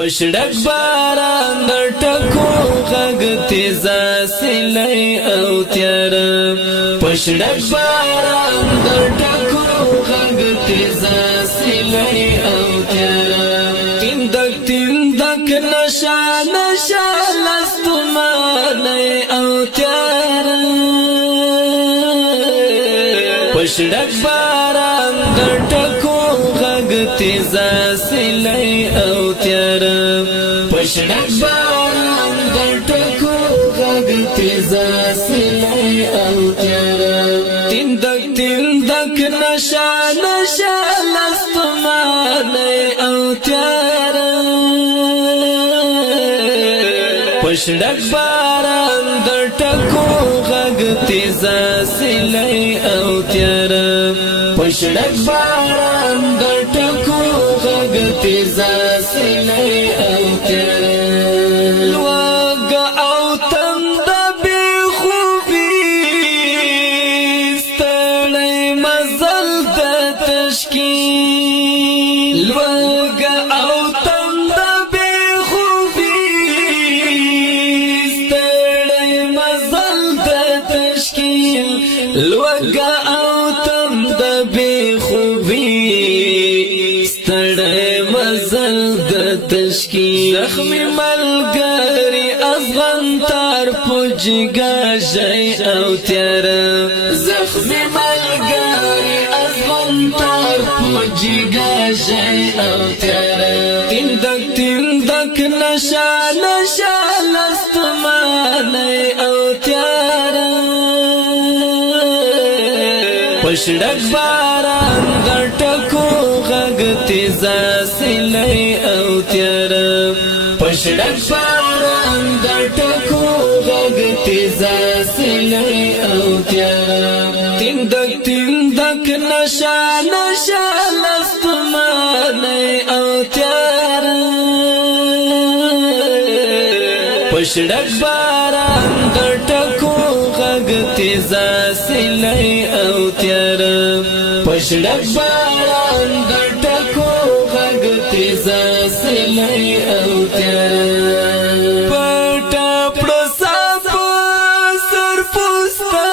پشړک باران د ټکو غږ تیزه سیلۍ او تیاره پشړک باران د ټکو غږ تیزه سیلۍ او تیاره تندک نشه نشه لستومانۍ او تیاره پشړک باران د ټکو غږ تیزه سیلۍ او تیاره پشړک باران د ټکو غږ تیزه سیلۍ او تیاره تندک نشه نشه لستومانۍ او تیاره پشړک باران د ټکو غږ تیزه سیلۍ او تیاره پشړک باران د ټکو غږ تیزه سیلۍ او تیاره لوږه او تنده بې خوبي ستړی مزل د تشکیل لوږه او تنده بې خوبي ستړی مزل د تشکیل لوږه او تنده بې خوبي ستړی مزل د تشکیل زخمی ملګری افغان تار پوجګا ژۍ او تیاره زخمی ملګری افغان تار پوجګا ژۍ او تیاره تندک نشه نشه لستومانۍ او تیاره پشړک باران د ټکو غږ تیزه سیلۍ او تیاره پشړک باران د ټکو غږ تیزه سیلۍ او تیاره تندک نشه نشه لستومانۍ او تیاره پشړک باران د ټکو غږ تیزه سیلۍ او تیاره پشړک باران د ټکو غږ تیزه سیلۍ او تیاره پټه پړسه په سر پوسته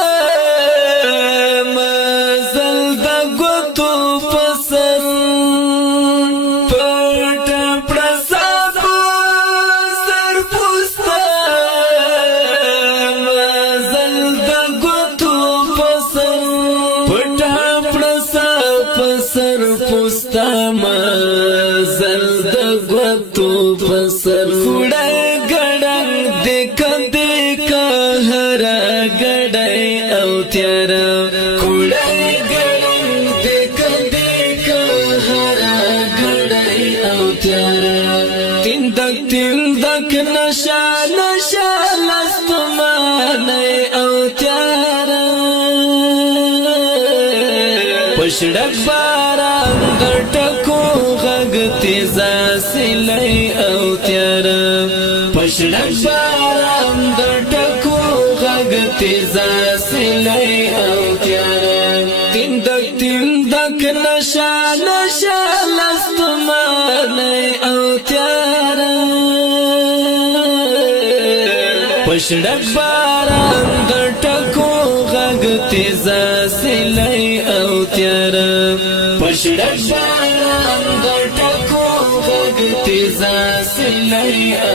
مزل د ګوتو په سر پټه پړسه په سر پوسته مزل د ګوتو په سر پټه پړسه په سر پوسته مزل د ګوتو په سر کوړه ګډنګ دک هر ګډای او تیاره کوړه ګډنګ دک هر ګډای او تیاره تندک نشه نشه لستومانۍ او تیاره پشړک باران د ټکو غږ تیزه سیلۍ او تیاره پشړک باران د ټکو غږ تیزه سیلۍ او تیاره تندک نشه نشه لستومانۍ او تیاره پشړک باران د ټکو غږ تیزه سیلۍ او تیاره پشړک باران د ټکو غږ تیزه سیلۍ